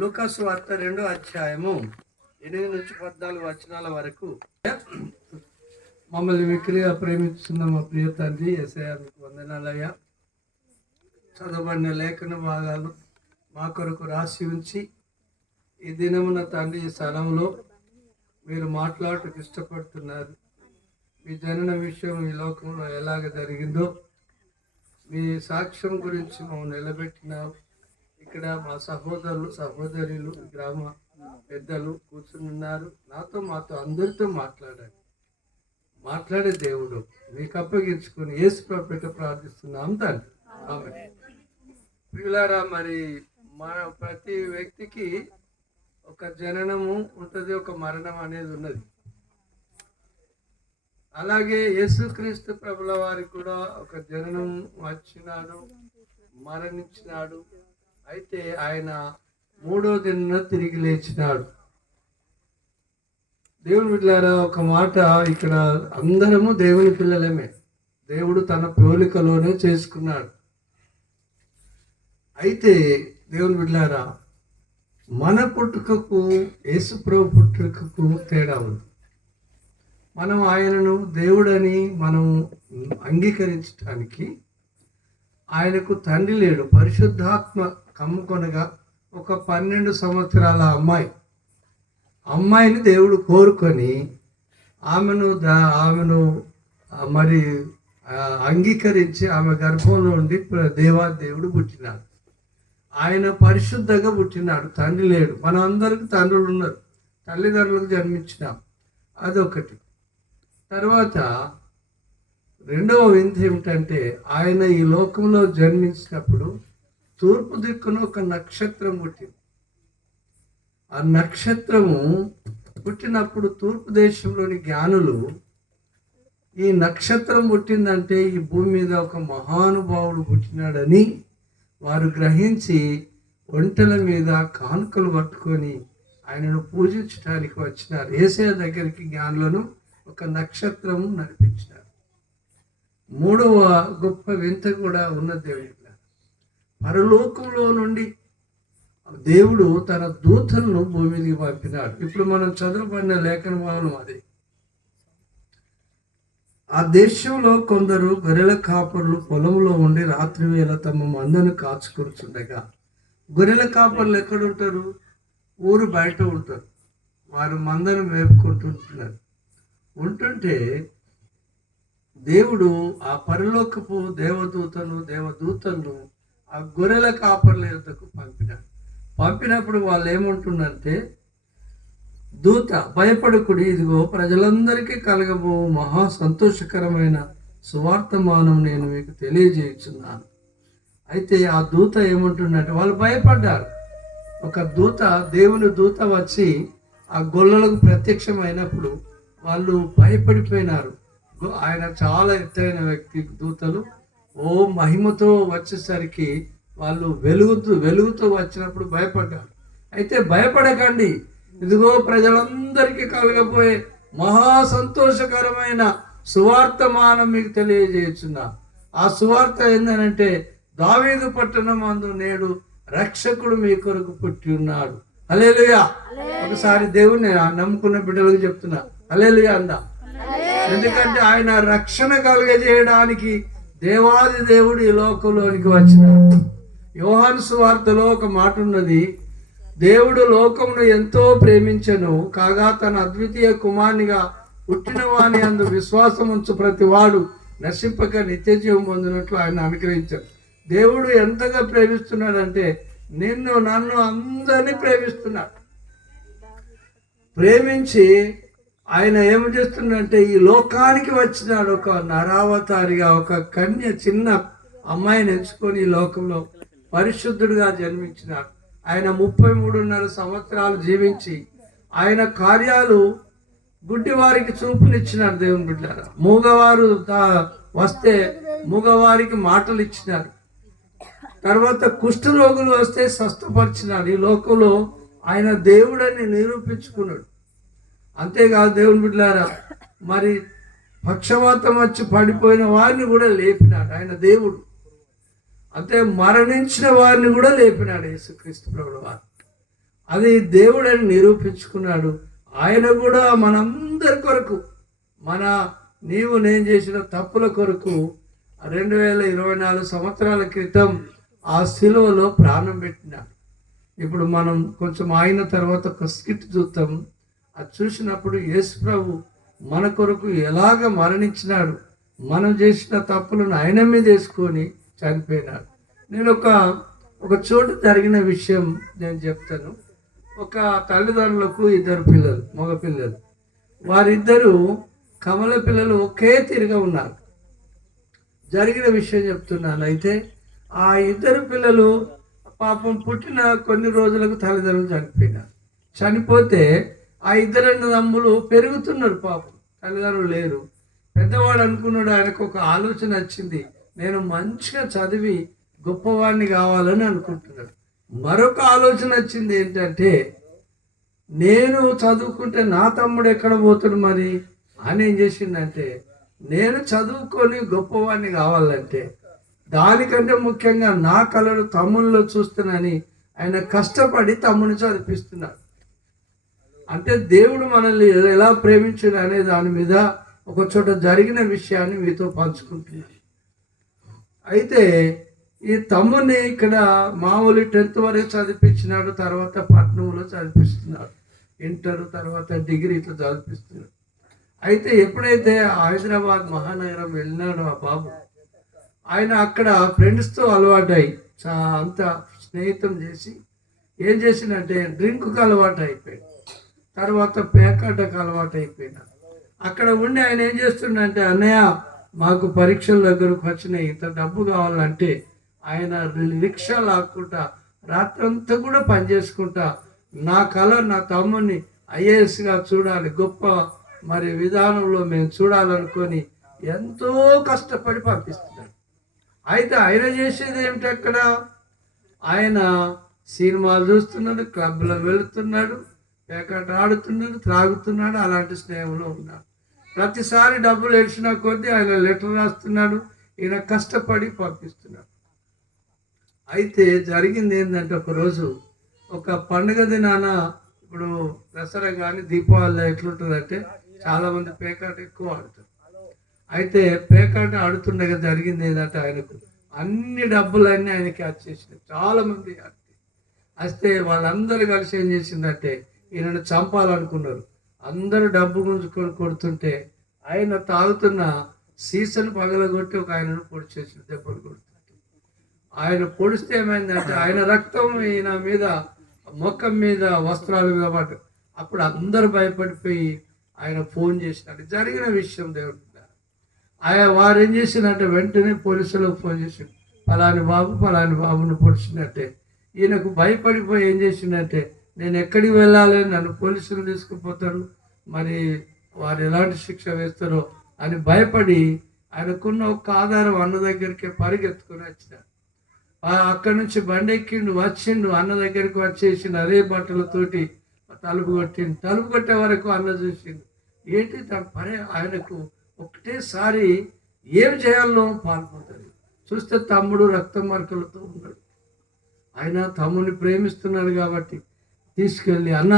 లూకాసు వార్త 2వ అధ్యాయము 8 నుంచి 14 వచనాల వరకు. మమ్మల్ని మిక్కిలిగా ప్రేమిస్తున్న మా ప్రియ తండ్రి యేసయ్య, మీకు వందనాలయ్యా. చదవబడిన లేఖన భాగాలు మా కొరకు రాసి ఉంచి ఈ దినమున తండ్రి ఈ స్థలంలో మీరు మాట్లాడటకు ఇష్టపడుతున్నారు. మీ జనన విషయం ఈ లోకంలో ఎలాగ జరిగిందో మీ సాక్ష్యం గురించి మమ్మల్ని నిలబెట్టినావు. ఇక్కడ మా సహోదరులు సహోదరులు గ్రామ పెద్దలు కూర్చుని ఉన్నారు. మాతో అందరితో మాట్లాడే దేవుడు మీకు అప్పగించుకొని యేసు ప్రభువుతో ప్రార్థిస్తున్నాం తండ్రి, ఆమేన్. ప్రియులారా, మరి మన ప్రతి వ్యక్తికి ఒక జననము ఉంటుంది, ఒక మరణం అనేది ఉన్నది. అలాగే యేసుక్రీస్తు ప్రభుల వారికి కూడా ఒక జననం వచ్చినాడు, మరణించినాడు. అయితే ఆయన 3వ దినాన తిరిగి లేచినాడు. దేవుని బిడ్డలారా, ఒక మాట, ఇక్కడ అందరము దేవుని పిల్లలమే. దేవుడు తన పోలికలోనే చేసుకున్నాడు. అయితే దేవుని బిడ్డలారా, మన పుట్టుకకు యేసు ప్రభు పుట్టుకకు తేడా ఉంది. మనం ఆయనను దేవుడని మనం అంగీకరించడానికి ఆయనకు తండ్రి లేడు. పరిశుద్ధాత్మ కమ్ముకొనగా ఒక 12 సంవత్సరాల అమ్మాయిని దేవుడు కోరుకొని ఆమెను మరి అంగీకరించి ఆమె గర్భంలో ఉండి దేవుడు పుట్టినాడు. ఆయన పరిశుద్ధంగా పుట్టినాడు, తండ్రి లేడు. మన అందరికి తండ్రులు ఉన్నారు, తల్లిదండ్రులకు జన్మించినాం, అదొకటి. తర్వాత రెండవ వింత ఏమిటంటే, ఆయన ఈ లోకంలో జన్మించినప్పుడు తూర్పు దిక్కున ఒక నక్షత్రం పుట్టింది. ఆ నక్షత్రము పుట్టినప్పుడు తూర్పు దేశంలోని జ్ఞానులు ఈ నక్షత్రం పుట్టిందంటే ఈ భూమి మీద ఒక మహానుభావుడు పుట్టినాడని వారు గ్రహించి ఒంటెల మీద కానుకలు పట్టుకొని ఆయనను పూజించడానికి వచ్చినారు. యేసయ్య దగ్గరికి జ్ఞానులను ఒక నక్షత్రము నడిపించినారు. 3వ గొప్ప వింత కూడా ఉన్న దేవుడు, పరలోకంలో నుండి దేవుడు తన దూతలను భూమి మీదకి పంపినాడు. ఇప్పుడు మనం చదవబడిన లేఖన భాగం అది. ఆ దేశంలో కొందరు గొర్రెల కాపర్లు పొలంలో ఉండి రాత్రి వేళ తమ మందను కాచుకొచ్చుండగా, గొర్రెల కాపర్లు ఎక్కడుంటారు? ఊరు బయట ఉంటారు. వారు మందను మేపుకుంటుంటున్నారు. ఉంటుంటే దేవుడు ఆ పరలోకపు దేవదూతలను ఆ గొర్రెల కాపర్ల యొద్దకు పంపినప్పుడు వాళ్ళు ఏమంటుందంటే, దూత భయపడకుడి, ఇదిగో ప్రజలందరికీ కలగబో మహా సంతోషకరమైన సువార్తమానం నేను మీకు తెలియజేయుచున్నాను. అయితే ఆ దూత ఏమంటుందంటే, వాళ్ళు భయపడ్డారు. ఒక దూత, దేవుని దూత వచ్చి ఆ గొల్లలకు ప్రత్యక్షమైనప్పుడు వాళ్ళు భయపడిపోయినారు. ఆయన చాలా ఎత్తైన వ్యక్తి. దూతలు మహిమతో వచ్చేసరికి వాళ్ళు వెలుగుతో వచ్చినప్పుడు భయపడ్డారు. అయితే భయపడకండి, ఇదిగో ప్రజలందరికీ కలగబోయే మహా సంతోషకరమైన సువార్తమానం మీకు తెలియజేయుచున్నా. ఆ సువార్త ఏందనంటే, దావీదు పట్టణం అందు నేడు రక్షకుడు మీ కొరకు పుట్టి ఉన్నాడు. హల్లెలూయా. ఒకసారి దేవుని నమ్ముకున్న బిడ్డలకు చెప్తున్నా, హల్లెలూయా అందా. ఎందుకంటే ఆయన రక్షణ కలుగజేయడానికి దేవాది దేవుడు ఈ లోకంలోనికి వచ్చినాడు. యోహాను సువార్తలో ఒక మాట ఉన్నది, దేవుడు లోకమును ఎంతో ప్రేమించెను, కాగా తన అద్వితీయ కుమారునిగా పుట్టిన వాని అందు విశ్వాసం ఉంచు ప్రతి వాడు నశింపక నిత్య జీవం పొందినట్లు ఆయన అనుగ్రహించాడు. దేవుడు ఎంతగా ప్రేమిస్తున్నాడంటే, నన్ను అందరినీ ప్రేమిస్తున్నాడు. ప్రేమించి ఆయన ఏమి చేస్తున్నాడంటే, ఈ లోకానికి వచ్చినాడు. ఒక నరావతారిగా, ఒక కన్య, చిన్న అమ్మాయిని ఎంచుకొని ఈ లోకంలో పరిశుద్ధుడిగా జన్మించినాడు. ఆయన 33.5 సంవత్సరాలు జీవించి ఆయన కార్యాలు గుడ్డి వారికి చూపునిచ్చినాడు. దేవుని బిడ్డలారా, మూగవారు వస్తే మూగవారికి మాటలు ఇచ్చినారు. తర్వాత కుష్ఠరోగులు వస్తే స్వస్థపరిచినాడు. ఈ లోకంలో ఆయన దేవుడని నిరూపించుకున్నాడు. అంతేకాదు దేవుని బిడ్డలారా, మరి పక్షవాతం వచ్చి పడిపోయిన వారిని కూడా లేపినాడు ఆయన దేవుడు. అంటే మరణించిన వారిని కూడా లేపినాడు యేసుక్రీస్తు ప్రభువు వారు. అది దేవుడని నిరూపించుకున్నాడు. ఆయన కూడా మనందరి కొరకు, నీవు నేను చేసిన తప్పుల కొరకు 2024 సంవత్సరాల క్రితం ఆ సిలువలో ప్రాణం పెట్టినాడు. ఇప్పుడు మనం కొంచెం అయిన తర్వాత ఒక స్కిట్ చూస్తాం. అది చూసినప్పుడు యేసు ప్రభు మన కొరకు ఎలాగ మరణించినాడు, మనం చేసిన తప్పులను ఆయన మీద వేసుకొని చనిపోయినాడు. నేను ఒక చోట జరిగిన విషయం నేను చెప్తాను. ఒక తల్లిదండ్రులకు 2 పిల్లలు, మగ పిల్లలు. వారిద్దరూ కమల పిల్లలు ఒకే తిరిగా ఉన్నారు. జరిగిన విషయం చెప్తున్నాను. అయితే ఆ 2 పిల్లలు పాపం పుట్టిన కొన్ని రోజులకు తల్లిదండ్రులు చనిపోయినారు. చనిపోతే ఆ 2 అన్నదమ్ములు పెరుగుతున్నారు. పాపం తల్లిదండ్రులు లేరు. పెద్దవాడు అనుకున్నాడు, ఆయనకు ఒక ఆలోచన వచ్చింది, నేను మంచిగా చదివి గొప్పవాడిని కావాలని అనుకుంటున్నాడు. మరొక ఆలోచన వచ్చింది ఏంటంటే, నేను చదువుకుంటే నా తమ్ముడు ఎక్కడ పోతాడు మరి అని ఏం చేసిందంటే, నేను చదువుకొని గొప్పవాడిని కావాలంటే దానికంటే ముఖ్యంగా నా కళను తమ్ముళ్ళలో చూస్తున్నానని ఆయన కష్టపడి తమ్ముని చదివిస్తున్నాడు. అంటే దేవుడు మనల్ని ఎలా ప్రేమించాడు అనే దాని మీద ఒక చోట జరిగిన విషయాన్ని మీతో పంచుకుంటున్నాను. అయితే ఈ తమ్ముని ఇక్కడ మామూలు 10th వరకు చదివించినాడు. తర్వాత పట్నంలో చదివిస్తున్నాడు. ఇంటర్ తర్వాత డిగ్రీ ఇట్లా చదివిస్తున్నాడు. అయితే ఎప్పుడైతే హైదరాబాద్ మహానగరం వెళ్ళినాడో ఆ బాబు, ఆయన అక్కడ ఫ్రెండ్స్తో అలవాటై అంత స్నేహితం చేసి ఏం చేసిందంటే డ్రింక్కి అలవాటు అయిపోయాడు. తర్వాత పేకాటకు అలవాటు అయిపోయినాడు. అక్కడ ఉండి ఆయన ఏం చేస్తుండంటే, అన్నయ్య మాకు పరీక్షల దగ్గరకు వచ్చినాయి, ఇంత డబ్బు కావాలంటే ఆయన రిక్షా లాక్కుంటా రాత్రంతా కూడా పనిచేసుకుంటా నా కళ నా తమ్ముని ఐఏఎస్గా చూడాలి, గొప్ప విధానంలో మేము చూడాలనుకొని ఎంతో కష్టపడి పంపిస్తున్నాడు. అయితే ఆయన చేసేది ఏమిటి, అక్కడ ఆయన సినిమాలు చూస్తున్నాడు, క్లబ్లో వెళుతున్నాడు, పేకాట ఆడుతున్నాడు, త్రాగుతున్నాడు, అలాంటి స్నేహంలో ఉన్నాడు. ప్రతిసారి డబ్బులు ఏడ్చిన కొద్దీ ఆయన లెటర్ రాస్తున్నాడు, ఈయన కష్టపడి పంపిస్తున్నాడు. అయితే జరిగింది ఏంటంటే, ఒకరోజు ఒక పండుగ దినాన, ఇప్పుడు దసరా కానీ దీపావళి ఎట్లుంటుందంటే చాలామంది పేకాట ఎక్కువ ఆడుతారు. అయితే పేకాట ఆడుతుండగా జరిగింది ఏంటంటే, ఆయనకు అన్ని డబ్బులన్నీ ఆయనకి వచ్చేసినాయి. చాలామంది వస్తే వాళ్ళందరూ కలిసి ఏం చేసిందంటే ఈయనను చంపాలనుకున్నారు. అందరూ డబ్బు గుంజుకొని కొడుతుంటే ఆయన తాగుతున్న సీసను పగలగొట్టి ఒక ఆయనను పొడిచేసి దెబ్బలు కొడుతుంటే, ఆయన పొడిస్తే ఏమైందంటే ఆయన రక్తం ఈయన మీద, ముఖం మీద, వస్త్రాల మీద పడ్డ. అప్పుడు అందరూ భయపడిపోయి ఆయన ఫోన్ చేసినట్టు జరిగిన విషయం దేవుడు. వారు ఏం చేసిందంటే వెంటనే పోలీసులకు ఫోన్ చేసి పలాని బాబును పొడిచినట్టే. ఈయనకు భయపడిపోయి ఏం చేసిందంటే, నేను ఎక్కడికి వెళ్ళాలి, నన్ను పోలీసులు తీసుకుపోతారు, మరి వారు ఎలాంటి శిక్ష వేస్తారో అని భయపడి ఆయనకున్న ఒక ఆధారం అన్న దగ్గరికి పరిగెత్తుకుని వచ్చినాడు. అక్కడి నుంచి బండి ఎక్కిండు, వచ్చిండు, అన్న దగ్గరికి వచ్చేసిండు, అదే బట్టలతోటి తలుపు కొట్టిండు. తలుపు కొట్టే వరకు అన్న చూసిండు. ఏంటి తన పని, ఆయనకు ఒకటేసారి ఏం చేయాలో పాల్పోతాడు. చూస్తే తమ్ముడు రక్త మార్కలతో ఉన్నాడు. ఆయన తమ్ముడిని ప్రేమిస్తున్నాడు కాబట్టి తీసుకెళ్ళి, అన్న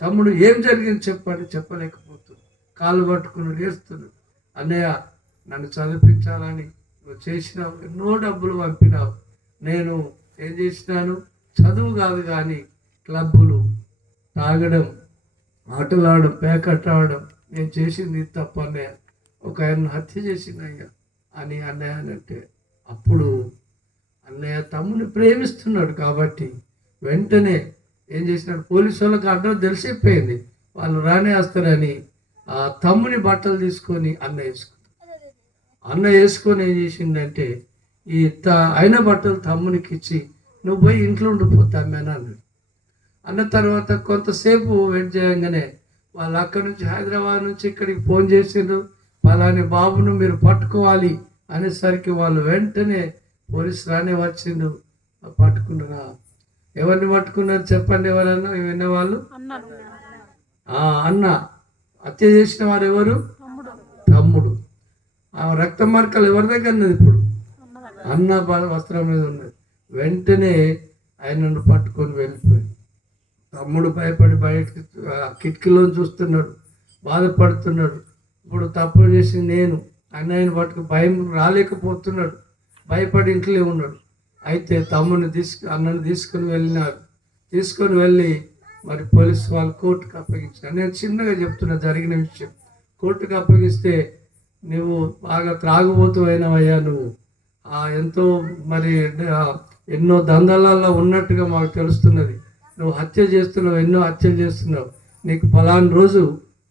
తమ్ముడు ఏం జరిగింది చెప్పండి, చెప్పలేకపోతున్నాడు. కాళ్ళు పట్టుకుని ఏడుస్తున్నాడు. అన్నయ్య నన్ను చదివించాలని నువ్వు చేసినావు, ఎన్నో డబ్బులు పంపినావు, నేను ఏం చేసినాను, చదువు కాదు కానీ క్లబ్బులు, తాగడం, ఆటలాడడం, పేకట్ ఆడడం, నేను చేసింది తప్ప అన్నయ్య, ఒక ఆయన హత్య చేసిందయ్యా అని అన్నయ్య అంటే, అప్పుడు అన్నయ్య తమ్ముని ప్రేమిస్తున్నాడు కాబట్టి వెంటనే ఏం చేసినాడు, పోలీసు వాళ్ళకి అడ్రస్ తెలిసిపోయింది, వాళ్ళు రానేస్తారని ఆ తమ్ముని బట్టలు తీసుకొని అన్న వేసుకొని ఏం చేసిందంటే, ఈ అయిన బట్టలు తమ్మునికి ఇచ్చి నువ్వు పోయి ఇంట్లో ఉండిపోతామేనా అన్నాడు. అన్న తర్వాత కొంతసేపు వెయిట్ చేయగానే వాళ్ళు అక్కడి నుంచి హైదరాబాద్ నుంచి ఇక్కడికి ఫోన్ చేసిండ్రు, పలాని బాబును మీరు పట్టుకోవాలి అనేసరికి వాళ్ళు వెంటనే పోలీసు రానే వచ్చిండు. పట్టుకున్నారా, ఎవరిని పట్టుకున్నారు చెప్పండి, ఎవరన్నా విన్నవాళ్ళు? అన్న. హత్య చేసిన వారు ఎవరు? తమ్ముడు. ఆ రక్త మార్కలు ఎవరి దగ్గర ఉన్నది? ఇప్పుడు అన్న వస్త్రం మీద ఉన్నది. వెంటనే ఆయనను పట్టుకొని వెళ్ళిపోయింది. తమ్ముడు భయపడి బయటికి కిటికీలో చూస్తున్నాడు, బాధపడుతున్నాడు. ఇప్పుడు తప్పు చేసి నేను అన్నయ్యని పట్టుకు భయం రాలేకపోతున్నాడు, భయపడి ఇంట్లో ఉన్నాడు. అయితే అన్నని తీసుకుని వెళ్ళినాడు. తీసుకొని వెళ్ళి మరి పోలీసు వాళ్ళు కోర్టుకు అప్పగించారు. నేను చిన్నగా చెప్తున్నా జరిగిన విషయం. కోర్టుకు అప్పగిస్తే, నువ్వు బాగా త్రాగుబోతు అయినవయ్యా, నువ్వు ఎంతో మరి ఎన్నో దందాలలో ఉన్నట్టుగా మాకు తెలుస్తున్నది, నువ్వు హత్య చేస్తున్నావు, ఎన్నో హత్యలు చేస్తున్నావు, నీకు ఫలానా రోజు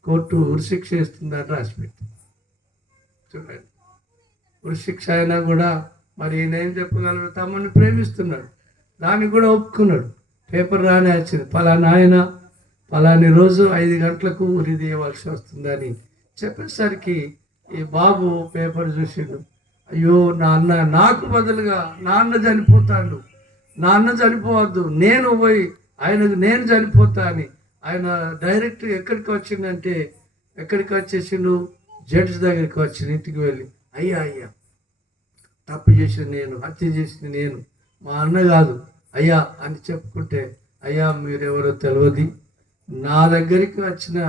కోర్టు ఉరిశిక్ష ఇస్తుందని రాసిపెట్టి. చూడండి, ఉరిశిక్ష అయినా కూడా మరి ఈయన ఏం చెప్పగలడు? తమ్ముడిని ప్రేమిస్తున్నాడు, దానికి కూడా ఒప్పుకున్నాడు. పేపర్ రానే వచ్చింది, ఫలానా ఆయన ఫలాని రోజు 5 గంటలకు ఉరి తీయవలసి వస్తుందని చెప్పేసరికి ఈ బాబు పేపర్ చూసిండు. అయ్యో నాన్న, నాకు బదులుగా నాన్న చనిపోతాడు, నాన్న చనిపోవద్దు, నేను పోయి ఆయనకు నేను చనిపోతా అని ఆయన డైరెక్ట్ ఎక్కడికి వచ్చిందంటే, ఎక్కడికి వచ్చేసిండు? జడ్జి దగ్గరికి వచ్చిండు. ఇంటికి వెళ్ళి, అయ్యా తప్పు చేసింది నేను, హత్య చేసింది నేను, మా అన్న కాదు అయ్యా అని చెప్పుకుంటే, అయ్యా మీరెవరో తెలియదు, నా దగ్గరికి వచ్చిన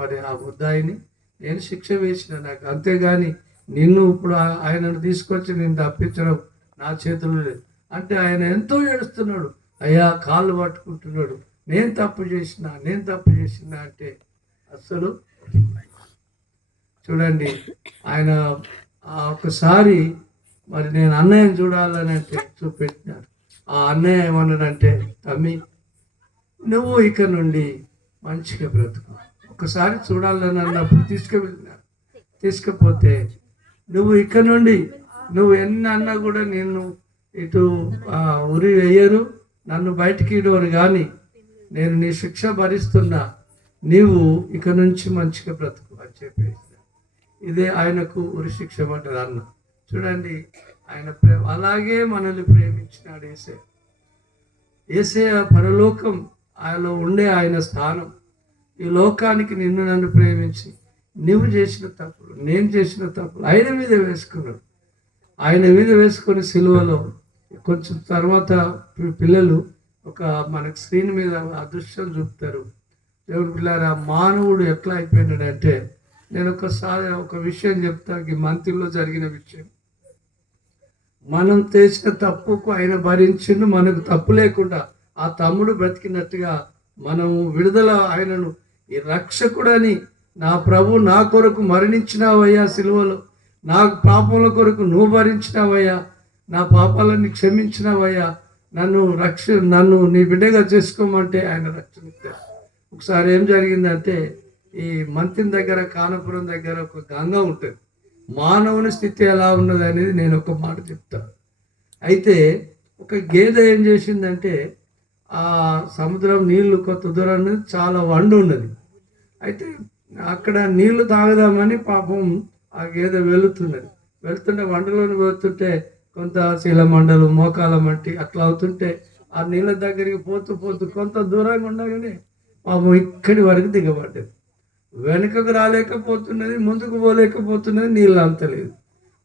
మరి ఆ ముద్దాయిని నేను శిక్ష వేసిన, నాకు అంతేగాని నిన్ను ఇప్పుడు ఆయనను తీసుకొచ్చి నేను తప్పించడం నా చేతుల్లో లేదు అంటే ఆయన ఎంతో ఏడుస్తున్నాడు. అయ్యా కాళ్ళు పట్టుకుంటున్నాడు, నేను తప్పు చేసిన అంటే అసలు చూడండి. ఆయన ఒకసారి మరి నేను అన్నయ్యని చూడాలని అంటే చూపెట్టినాడు. ఆ అన్నయ్య ఏమన్నాడంటే, తమ్మి నువ్వు ఇక నుండి మంచిగా బ్రతుకు, ఒకసారి చూడాలని అన్నప్పుడు తీసుకువెళ్ళినాడు. తీసుకపోతే నువ్వు ఇక్కడ నుండి నువ్వు ఎన్ని అన్నా కూడా నిన్ను ఇటు ఉరి వేయరు, నన్ను బయటికి ఇడవరు, కానీ నేను నీ శిక్ష భరిస్తున్నా, నీవు ఇక నుంచి మంచిగా బ్రతుకు అని చెప్పేసి ఇదే ఆయనకు ఉరి శిక్ష పడ్డది అన్న. చూడండి, ఆయన అలాగే మనల్ని ప్రేమించినాడు యేసయ్య. యేసయ్య పరలోకం ఆయనలో ఉండే ఆయన స్థానం ఈ లోకానికి నిన్ను నన్ను ప్రేమించి నువ్వు చేసిన తప్పులు, నేను చేసిన తప్పులు ఆయన మీద వేసుకున్నాడు. ఆయన మీద వేసుకొని సిలువలో కొంచెం తర్వాత పిల్లలు మనకు స్క్రీన్ మీద అదృశ్యం చూపుతారు. దేవుడు పిల్లారా, మానవుడు ఎట్లా అయిపోయినాడంటే, నేను ఒక విషయం చెప్తా, ఈ మంత్రిలో జరిగిన విషయం. మనం చేసిన తప్పుకు ఆయన భరించిండు, మనకు తప్పు లేకుండా ఆ తమ్ముడు బ్రతికినట్టుగా మనము విడుదల ఆయనను ఈ రక్షకుడని, నా ప్రభు నా కొరకు మరణించినావయ్యా సిలువలో, నా పాపముల కొరకు నువ్వు భరించినావయ్యా, నా పాపాలన్నీ క్షమించినావయ్యా, నన్ను నీ బిడ్డగా చేసుకోమంటే ఆయన రక్షణ ఇచ్చారు. ఒకసారి ఏం జరిగిందంటే, ఈ మంత్రి దగ్గర కానపురం దగ్గర ఒక గంగ ఉంటుంది. మానవుని స్థితి ఎలా ఉన్నది అనేది నేను ఒక మాట చెప్తాను. అయితే ఒక గేదె ఏం చేసిందంటే, ఆ సముద్రం నీళ్లు కొత్త దూరం చాలా వండు ఉన్నది. అయితే అక్కడ నీళ్లు తాగదామని పాపం ఆ గేదె వెళుతుంటే వండలోని వెళ్తుంటే కొంత శీల మండలు మోకాల మట్టి అట్లా అవుతుంటే ఆ నీళ్ళ దగ్గరికి పోతూ కొంత దూరంగా ఉండగానే పాపం ఇక్కడి వరకు దిగబడ్డది. వెనుకకు రాలేకపోతున్నది, ముందుకు పోలేకపోతున్నది, నీళ్ళు అంతలేదు.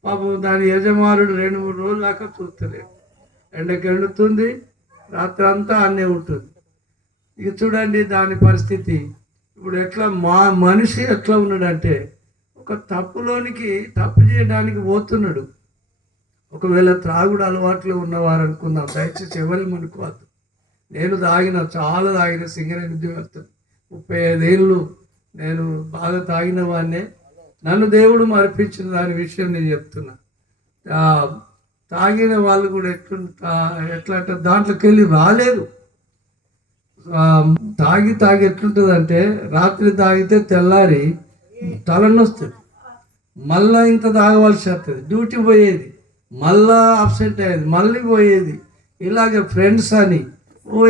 పాపం దాని యజమానుడు 2-3 రోజుల దాకా చూస్తలేదు. ఎండకి ఎండుతుంది, రాత్రి అంతా అన్నే ఉంటుంది. ఇక చూడండి దాని పరిస్థితి. ఇప్పుడు మనిషి ఎట్లా ఉన్నాడంటే, ఒక తప్పు చేయడానికి పోతున్నాడు. ఒకవేళ త్రాగుడు అలవాట్లు ఉన్నవారు అనుకుందాం, దయచేసి ఎవరేం అనుకోవద్దు. నేను చాలా తాగిన సింగరేణి ఉద్యోగస్తులు, 35 ఏళ్ళు నేను బాగా తాగిన వాడినే. నన్ను దేవుడు మరిపించిన దాని విషయం నేను చెప్తున్నా. తాగిన వాళ్ళు కూడా ఎట్లా అంటే దాంట్లోకి వెళ్ళి రాలేదు. తాగి ఎట్లుంటుంది అంటే, రాత్రి తాగితే తెల్లారి తలనొస్తుంది, మళ్ళా ఇంత తాగవలసి వస్తుంది, డ్యూటీ పోయేది, మళ్ళా అబ్సెంట్ అయ్యేది, మళ్ళీ పోయేది. ఇలాగే ఫ్రెండ్స్ అని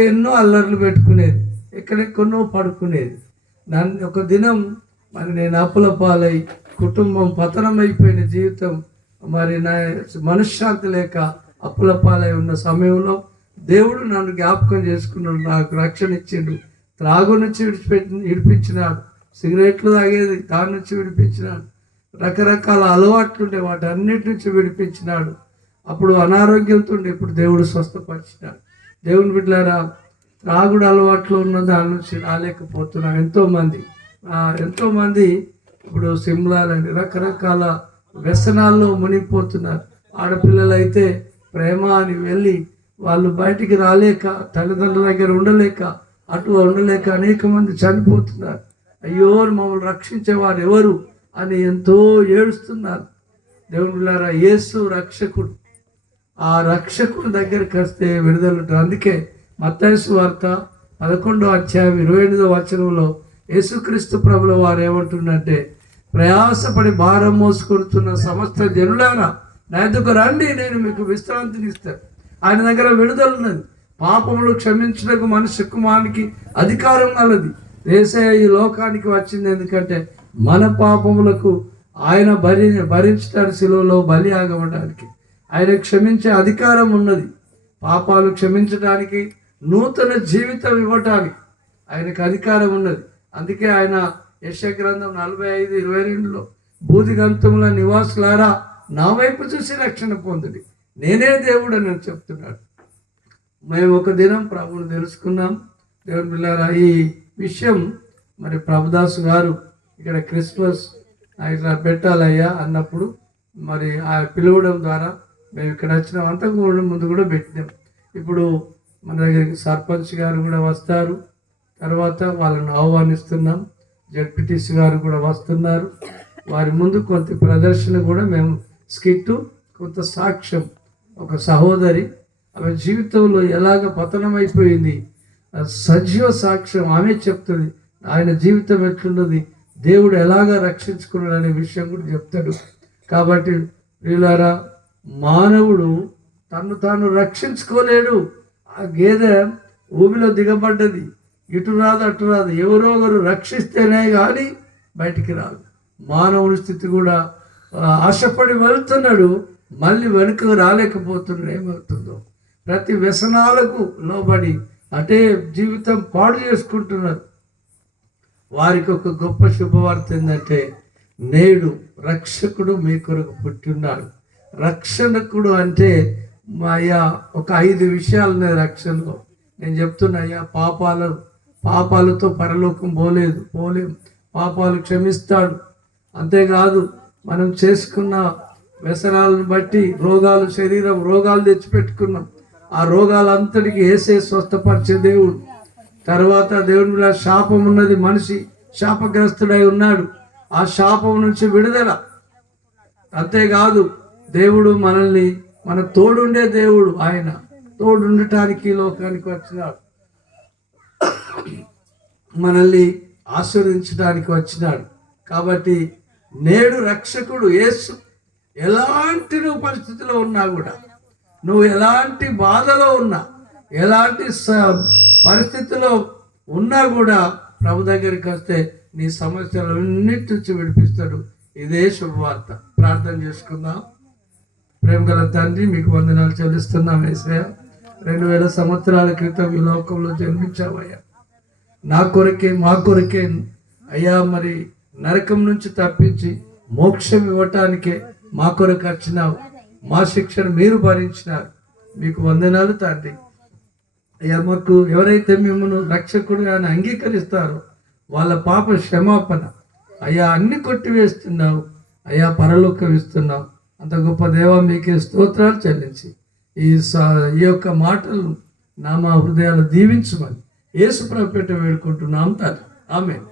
ఎన్నో అల్లర్లు పెట్టుకునేది, ఎక్కడెక్కడో పడుకునేది. ఒక దినం మరి నేను అప్పుల పాలై కుటుంబం పతనం అయిపోయిన జీవితం, మరి నా మనశ్శాంతి లేక అప్పుల పాలై ఉన్న సమయంలో దేవుడు నన్ను జ్ఞాపకం చేసుకున్నాడు, నాకు రక్షణ ఇచ్చిండు. త్రాగు నుంచి విడిపించినాడు, సిగరెట్లు తాగేది దాని నుంచి విడిపించినాడు, రకరకాల అలవాట్లుండే వాటి అన్నిటి నుంచి విడిపించినాడు. అప్పుడు అనారోగ్యంతో ఉండే, ఇప్పుడు దేవుడు స్వస్థపరిచినాడు. దేవుని బిడ్డలారా, త్రాగుడు అలవాట్లో ఉన్న దాని నుంచి రాలేకపోతున్నాం. ఎంతోమంది ఇప్పుడు సిమ్లాలని రకరకాల వ్యసనాల్లో మునిగిపోతున్నారు. ఆడపిల్లలు అయితే ప్రేమ అని వెళ్ళి వాళ్ళు బయటికి రాలేక, తల్లిదండ్రుల దగ్గర ఉండలేక, అటు ఉండలేక అనేక మంది చనిపోతున్నారు. అయ్యో మమ్మల్ని రక్షించేవారు ఎవరు అని ఎంతో ఏడుస్తున్నారు. దేవుళ్ళారా, యేసు రక్షకుడు. ఆ రక్షకుడు దగ్గరికి వస్తే విడుదల ఉంటుంది. అందుకే మత్తయి సువార్త 11వ అధ్యాయం 28వ వచనంలో యేసుక్రీస్తు ప్రభుల వారు ఏమంటుందంటే, ప్రయాసపడి భారం మోసుకొడుతున్న సమస్త జనులారా నా యొద్దకు రండి, నేను మీకు విశ్రాంతిని ఇస్తాను. ఆయన దగ్గర విడుదల ఉన్నది. పాపములు క్షమించడానికి మనిషి కుమారునికి అధికారం కలది. యేసయ్య ఈ లోకానికి వచ్చింది ఎందుకంటే మన పాపములకు ఆయన భరించడానికి, శిలువలో బలి ఆగమడానికి ఆయన క్షమించే అధికారం ఉన్నది. పాపాలు క్షమించడానికి, నూతన జీవితం ఇవ్వటానికి ఆయనకు అధికారం ఉన్నది. అందుకే ఆయన యెషయా గ్రంథం 45:22లో బూదిగంతముల నివాసులారా నా వైపు చూసి రక్షణ పొందుడి, నేనే దేవుడు అని చెప్తున్నాడు. మేము ఒక దినం ప్రభువుని తెలుసుకున్నాం. దేవుని పిల్లారా, ఈ విషయం మరి ప్రభుదాసు గారు ఇక్కడ క్రిస్మస్ ఇట్లా పెట్టాలయ్యా అన్నప్పుడు మరి ఆ పిలవడం ద్వారా మేము ఇక్కడ వచ్చినాం. అంతకు ముందు కూడా పెట్టినాం. ఇప్పుడు మన దగ్గరికి సర్పంచ్ గారు కూడా వస్తారు. తర్వాత వాళ్ళని ఆహ్వానిస్తున్నాం. జడ్పీటీసీ గారు కూడా వస్తున్నారు. వారి ముందు కొంత ప్రదర్శన కూడా మేము స్కిట్టు, కొంత సాక్ష్యం. ఒక సహోదరి ఆమె జీవితంలో ఎలాగ పతనమైపోయింది, సజీవ సాక్ష్యం. ఆమె చెప్తుంది ఆయన జీవితం ఎట్లున్నది, దేవుడు ఎలాగ రక్షించుకున్నాడు అనే విషయం కూడా చెప్తాడు. కాబట్టి ప్రియులారా, మానవుడు తను తాను రక్షించుకోలేడు. ఆ గేదె ఊబిలో దిగబడ్డది, ఇటు రాదు అటు రాదు, ఎవరో ఒకరు రక్షిస్తేనే కానీ బయటికి రాదు. మానవుడి స్థితి కూడా ఆశపడి వెళ్తున్నాడు, మళ్ళీ వెనుకకు రాలేకపోతున్నాడు. ఏమవుతుందో ప్రతి వ్యసనాలకు లోబడి అటే జీవితం పాడు చేసుకుంటున్నారు. వారికి ఒక గొప్ప శుభవార్త ఏంటంటే, నేడు రక్షకుడు మీ కొరకు పుట్టిన్నాడు. రక్షకుడు అంటే అయ్యా ఒక 5 విషయాలు రక్షణలో నేను చెప్తున్నా. అయ్యా పాపాలతో పరలోకం పోలేం. పాపాలు క్షమిస్తాడు. అంతేకాదు మనం చేసుకున్న వ్యసనాలను బట్టి శరీరం రోగాలు తెచ్చిపెట్టుకున్నాం. ఆ రోగాలంతటికి యేసే స్వస్థపరిచే దేవుడు. తర్వాత దేవుని శాపం ఉన్నది, మనిషి శాపగ్రస్తుడై ఉన్నాడు. ఆ శాపం నుంచి విడుదల. అంతేకాదు దేవుడు మన తోడుండే దేవుడు. ఆయన తోడుండటానికి లోకానికి వచ్చినాడు, మనల్ని ఆశీర్వదించడానికి వచ్చినాడు. కాబట్టి నేడు రక్షకుడు యేసు. ఎలాంటి నువ్వు పరిస్థితిలో ఉన్నా కూడా, నువ్వు ఎలాంటి బాధలో ఉన్నా, ఎలాంటి పరిస్థితిలో ఉన్నా కూడా ప్రభు దగ్గరికి వస్తే నీ సమస్యలన్నిటి నుంచి విడిపిస్తాడు. ఇదే శుభవార్త. ప్రార్థన చేసుకుందాం. ప్రేమ గల తండ్రి, మీకు వందనాలు చెల్లిస్తున్నాం. యేసయ్య, 2000 సంవత్సరాల క్రితం ఈ లోకంలో జన్మించావయ్యా. నా కొరకే, మా కొరకే అయ్యా, మరి నరకం నుంచి తప్పించి మోక్షం ఇవ్వటానికే మా కొరకు వచ్చినావు. మా శిక్షను మీరు భరించినారు. మీకు వందనాలు తండ్రి. అయ్యా, మాకు ఎవరైతే మిమ్మల్ని రక్షకుడుగా అంగీకరిస్తారో వాళ్ళ పాప క్షమాపణ అయ్యా అన్ని కొట్టివేస్తున్నావు. అయ్యా, పరలోకం ఇస్తున్నావు. అంత గొప్ప దేవ, మీకే స్తోత్రాలు చెల్లించి ఈ యొక్క మాటలు మా హృదయాలు దీవించమని యేసు ప్రభువు పేరిట వేడుకుంటున్నాం తండ్రి. ఆమేన్.